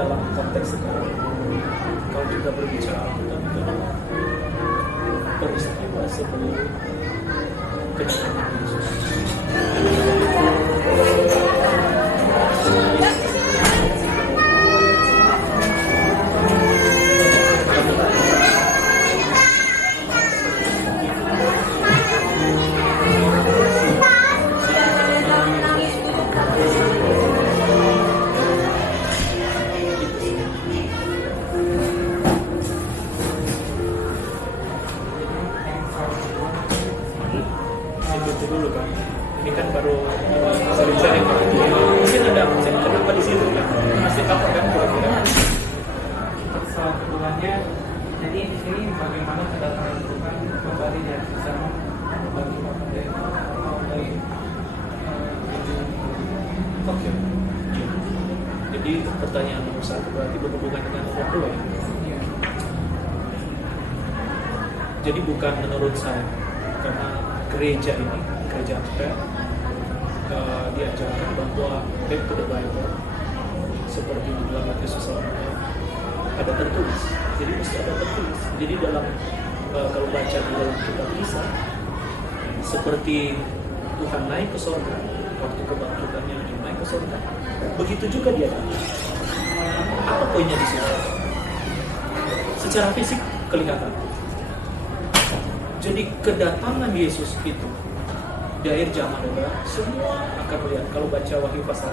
dalam konteks sekarang, kalau kita berbicara tentang peristiwa sebelum kedatangan Yesus. Dulu kan, ini kan baru sharing kan. Mungkin ada kenapa di situ kan? Masih apa kan kira-kira? Soal keduanya, jadi di sini bagaimana kedatangan Tuhan kembali dari sana bagi Oke. Jadi pertanyaan nomor 1 berarti berhubungan dengan nomor 2 ya? Iya. Jadi bukan menurut saya, karena gereja ini, gereja Advent diajarkan bahwa back to the Bible seperti di dalam Matius ada tertulis. Jadi mesti ada tertulis. Jadi dalam kalau baca di dalam kitab Kisah, seperti Tuhan naik ke surga, waktu kebangkitannya dia naik ke surga, begitu juga dia datang. Apa poinnya di situ? Secara fisik kelihatan. Jadi kedatangan Yesus itu di akhir zaman adalah semua akan melihat. Kalau baca Wahyu pasal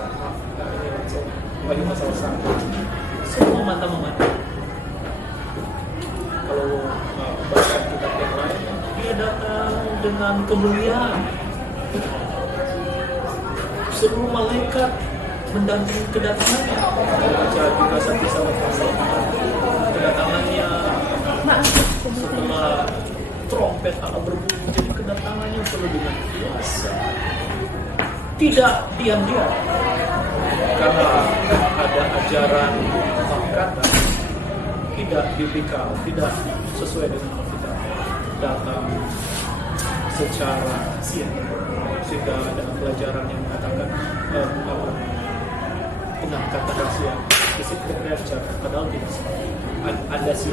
1, semua mata memandang. Kalau baca kitab yang lain, dia datang dengan kemuliaan. Seluruh malaikat mendampingi kedatangannya. Baca juga pasal kedatangannya setelah trompet Allah berbunyi, jadi kedatangannya penuh dengan kuasa. Tidak diam-diam, karena ada ajaran kata tidak biblikal, tidak sesuai dengan Alkitab, datang secara siang, sehingga ada pelajaran yang mengatakan pengangkatan rahasia fisik dan padahal tidak. Ada sih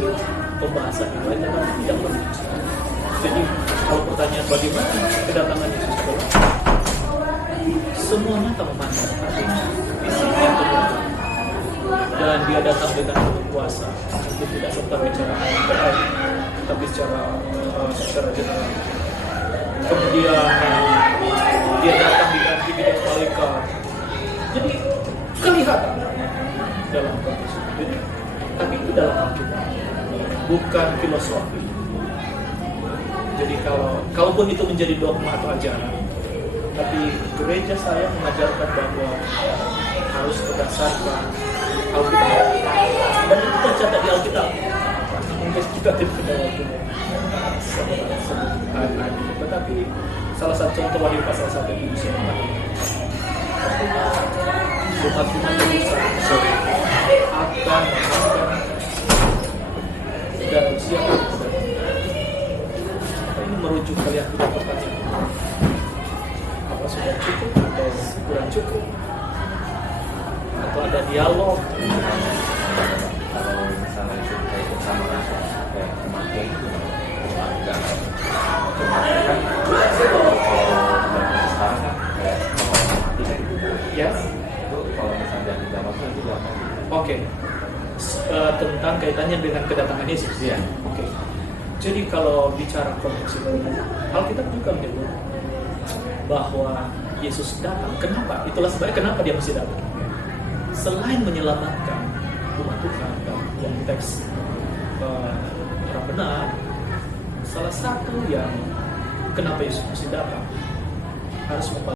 pembahasan yang lain, tetapi tidak perlu. Jadi kalau pertanyaan bagaimana kedatangan Yesus kelak, semua mata memandang fisiknya terbuka, dan dia datang dengan penuh kuasa. Itu tidak serta bicara berat, tapi secara general. Kemudian dia datang diganti dengan malaikat. Jadi kelihatan dalam konteks itu. Jadi, tapi itu dalam Alkitab, bukan filosofi. Jadi kalaupun itu menjadi dogma atau ajaran, tapi gereja saya mengajarkan bahwa harus berdasarkan Alkitab, dan itu tercatat di Alkitab. Mungkin juga tidak sebutkan, tetapi salah satu contoh Wahyu pasal 1 itu disebutkan. Umat-umat besar akan dan bersiap. Ini merujuk kalian punya pertanyaan. Apa sudah cukup atau kurang cukup? Atau ada dialog? Kalau misalnya itu kita ikut sama kayak kematian itu enggak. Kematian kan kalau sekarang kan kayak kalau mati kan dikubur. Yes. Itu kalau misalnya di zaman itu apa? Oke. Tentang kaitannya dengan kedatangan Yesus. Iya. Oke. Jadi kalau bicara konteks itu, Alkitab juga menyebut bahwa Yesus datang. Kenapa? Itulah sebabnya kenapa dia mesti datang. Selain menyelamatkan umat Tuhan dalam konteks orang benar, salah satu yang kenapa Yesus mesti datang harus membantu.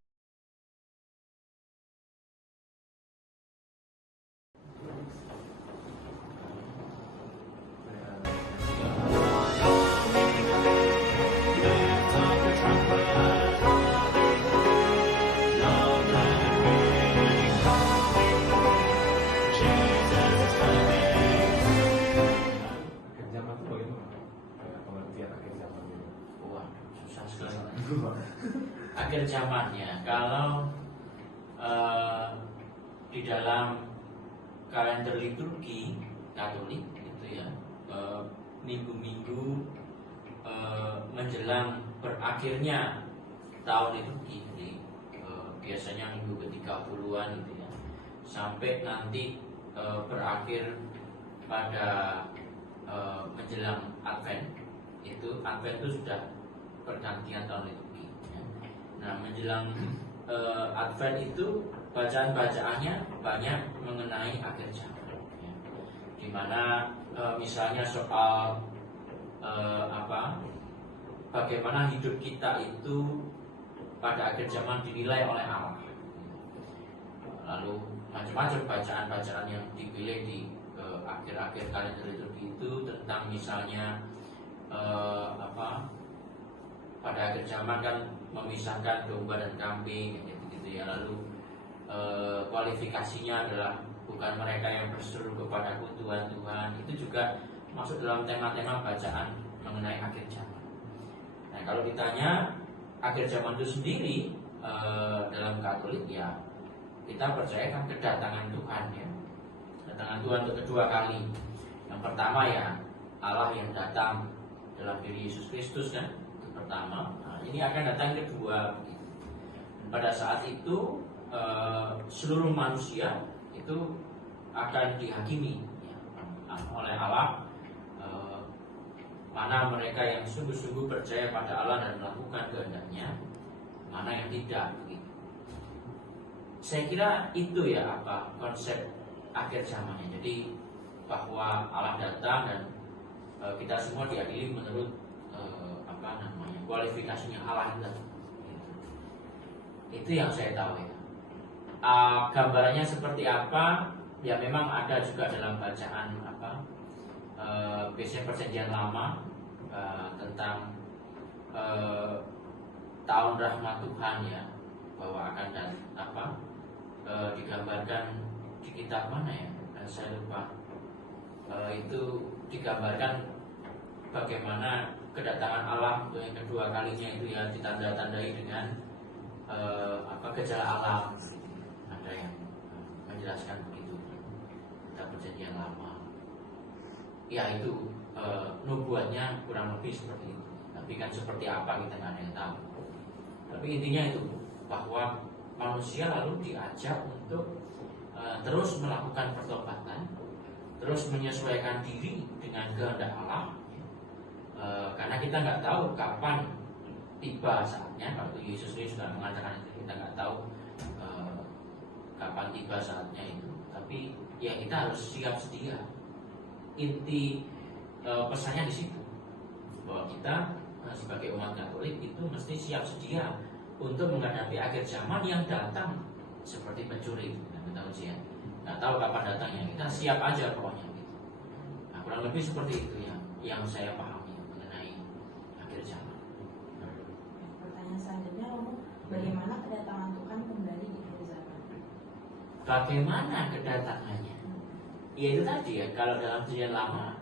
Akhir zamannya, kalau di dalam kalender liturgi Katolik itu ya, minggu-minggu menjelang berakhirnya tahun liturgi, jadi biasanya minggu ke-30-an gitu ya, sampai nanti berakhir pada menjelang Advent. Advent itu sudah pergantian tahun liturgi ya. Nah, menjelang Advent itu bacaan-bacaannya banyak mengenai akhir zaman ya. Dimana misalnya soal bagaimana hidup kita itu pada akhir zaman dinilai oleh Allah. Lalu macam-macam bacaan-bacaan yang dipilih di akhir-akhir kalender liturgi itu tentang misalnya pada akhir zaman kan memisahkan domba dan kambing gitu ya. Lalu kualifikasinya adalah bukan mereka yang berseru kepadaku Tuhan Tuhan. Itu juga masuk dalam tema-tema bacaan mengenai akhir zaman. Nah, kalau ditanya akhir zaman itu sendiri dalam Katolik ya, kita percayakan kedatangan Tuhan ya. Kedatangan Tuhan untuk kedua kali. Yang pertama ya Allah yang datang dalam diri Yesus Kristus kan, itu pertama. Nah, ini akan datang kedua. Pada saat itu seluruh manusia itu akan dihakimi ya, oleh Allah. Mana mereka yang sungguh-sungguh percaya pada Allah dan melakukan kehendaknya, mana yang tidak begitu. Saya kira itu ya konsep akhir zamannya. Jadi bahwa Allah datang dan kita semua diadili menurut kualifikasinya Allah itu. Itu yang saya tahu ya. Gambarannya seperti apa? Ya memang ada juga dalam bacaan biasanya Perjanjian Lama tentang tahun rahmat Tuhan ya, bahwa akan digambarkan di kitab mana ya? Saya lupa. Itu digambarkan bagaimana kedatangan Allah untuk yang kedua kalinya itu ya ditanda-tandai dengan gejala alam. Ada yang menjelaskan begitu. Kitab Perjanjian Lama. Ya itu nubuatnya kurang lebih seperti itu. Tapi kan seperti apa kita nggak ada yang tahu. Tapi intinya itu bahwa manusia lalu diajak untuk terus melakukan pertobatan, terus menyesuaikan diri dengan kehendak Allah. Karena kita nggak tahu kapan tiba saatnya. Kalau Yesus ini sudah mengatakan itu, kita nggak tahu kapan tiba saatnya itu. Tapi ya kita harus siap sedia. Inti pesannya di situ, bahwa kita sebagai umat Katolik itu mesti siap sedia untuk menghadapi akhir zaman yang datang seperti pencuri. Kita ujian, nggak tahu kapan datangnya. Kita siap aja pokoknya gitu. Nah, kurang lebih seperti itu yang saya pahami mengenai akhir zaman. Pertanyaan selanjutnya, Romo, bagaimana kedatangan Tuhan kembali di akhir zaman? Bagaimana kedatangannya? Ya itu tadi ya, kalau dalam Perjanjian Lama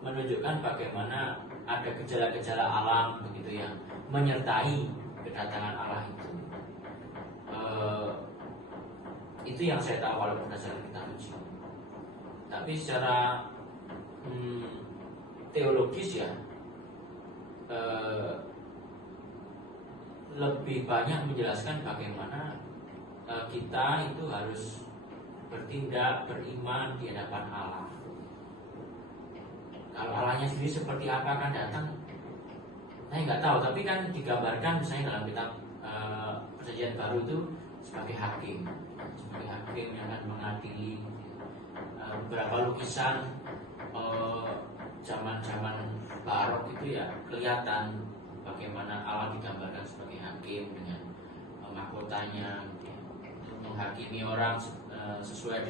menunjukkan bagaimana ada gejala-gejala alam begitu yang menyertai kedatangan Allah itu. Itu yang saya tahu kalau berdasarkan kitab suci. Tapi secara teologis ya lebih banyak menjelaskan bagaimana kita itu harus bertindak, beriman di hadapan Allah. Kalau Allahnya sendiri seperti apa akan datang, saya nggak tahu. Tapi kan digambarkan misalnya dalam kitab Perjanjian Baru itu sebagai hakim yang akan mengadili. Beberapa lukisan zaman-zaman barok itu ya kelihatan bagaimana Allah digambarkan sebagai hakim dengan mahkotanya, menghakimi orang sesuai